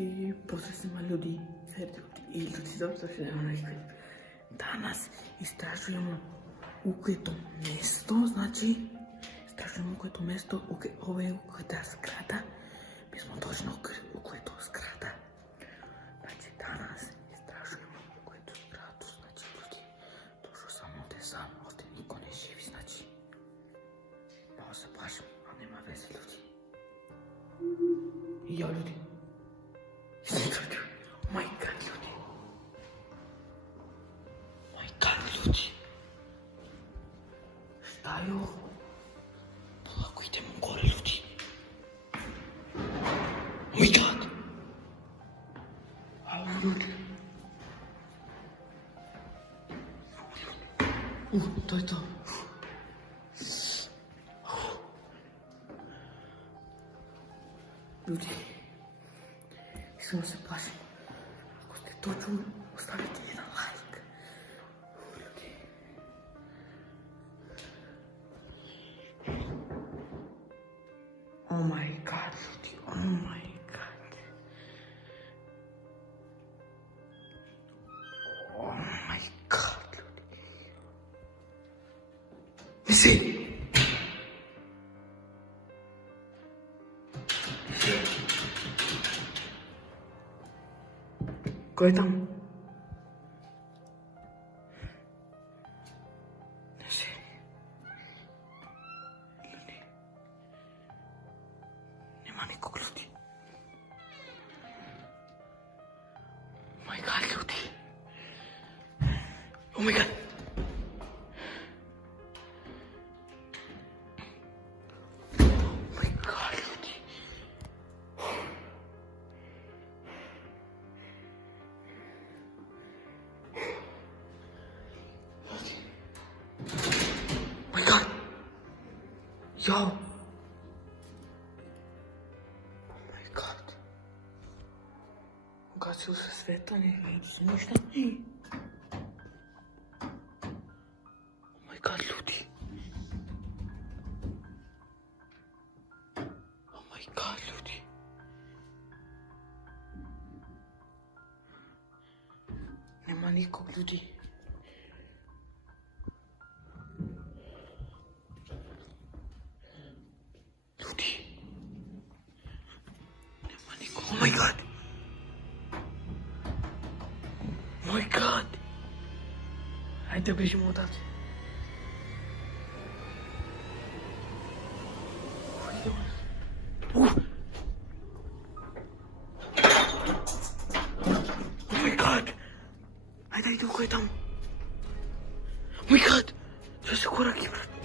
I pozdrav svima ljudi, i ljudi, dobrodošli na onaj klip. Danas istražujemo ukleto mesto, znači istražujemo ukleto mesto, ovo je ukleta zgrada, mi smo točno ukleto zgrada. Znači danas istražujemo ukletu zgradu, znači ljudi, došao sam ovdje sam, ovdje niko ne živi, znači malo se plašim, ali nema veze ljudi. I ja ljudi. My God, ljudi. My God, ljudi. Šta je ovo? Polako idemo gore, ljudi. My God. A ovo, ljudi. To je to. Ljudi. Samo se plašim. Ako ste to čuli, ostavite jedan like. Ljudi. Oh my God, ljudi. Oh my God. Oh my God, ljudi. Mislim. Ko je tamo? Ne sé. Ljudi. Nema nikog, ljudi. Oh my God, ljudi. Oh my God. Yo! Oh my God. Ugasilo se sveta, ne vidi se ništa. Oh my God, ljudi. Oh my God, ljudi. Nema nikog, ljudi. Oh my God! Oh my God! Hajde bežimo odavde. Oh my God! Hajde, ko je tamo? Oh my God! Što se koraki, brat?